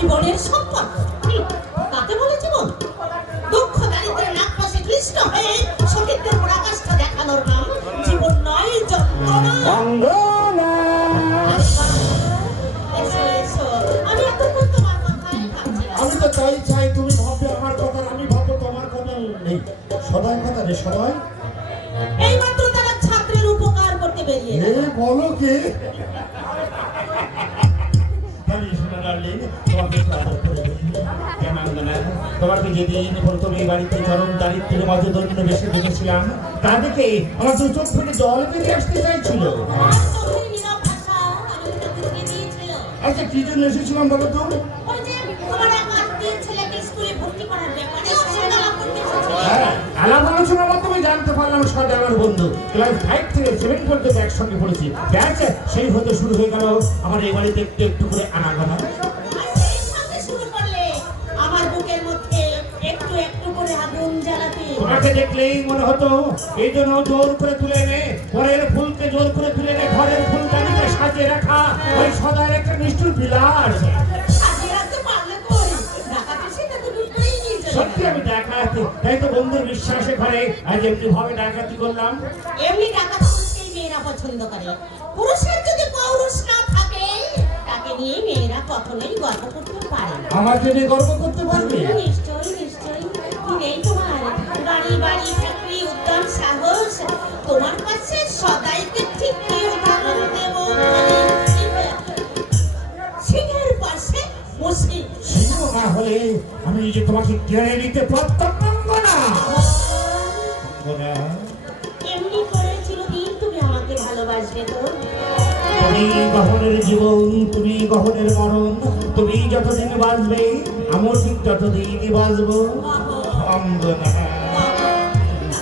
জীবনের সম্পদ কাকে বলে জীবন? দুঃখ দারিদ্রের নাক পাশে ক্লিষ্ট হয়ে সতীত্বের পরাকাষ্ঠা দেখানোর নাম জীবন নয় যন্ত্রণা। অঙ্গনা এসো এসো। আমি এতক্ষণ তোমার কথাই ভাবছিলাম আমি তো তাই চাই তুমি ভাববে আমার কথা আমি ভাববো তোমার কথা নেই। সবাই কথা রে সবাই। এইমাত্র তারা তোমাকে যেদিন প্রথমে এই বাড়িতে চরম দারিদ্রের মাঝে দৈন্য বেশি দেখেছিলাম তা দেখে আমার দু চোখ থেকে জল বেরিয়ে আসতে চাইছিল। আচ্ছা কি জন্য এসেছিলাম বলো তো? হ্যাঁ, জানতে পারলাম আমার বন্ধু। ফাইভ থেকে একসঙ্গে সেই হতে শুরু হয়ে গেল। আমার এই বাড়িতে একটু একটু করে আনাগোনা। তোমাকে দেখলেই মনে হতো এই জন্য জোর করে তুলে এনে পরের ফুলকে জোর করে তুলে এনে ঘরের ফুলদানিতে সাজিয়ে রাখা ওই সদার একটা নিষ্ঠুর বিলাস। সত্যি আমি ডাকাতি তাই তো বন্ধুর বিশ্বাসে ঘরে আজ এমনি ভাবে ডাকাতি করলাম। এমনি ডাকাত মেয়েরা পছন্দ করে। পুরুষের যদি পৌরুষ না থাকে তাকে নিয়ে মেয়েরা কখনোই গর্ব করতে পারে আমার জন্য গর্ব করতে পারবে? বাড়ি বাড়ি ফ্যাক্টরি সাহস? তোমার কাছে সদাইকে ঠিক কি উদাহরণ দেব? সিংহের পাশে মুসলিম সিংহ না হলে আমি যে তোমাকে কেড়ে নিতে পারতাম না এমনি করে চিরদিন তুমি আমাকে ভালোবাসবে তো? তুমি গহনের জীবন তুমি গহনের মরণ তুমি যতদিন বাঁচবে আমিও ঠিক ততদিনই বাঁচবো। অঙ্গনা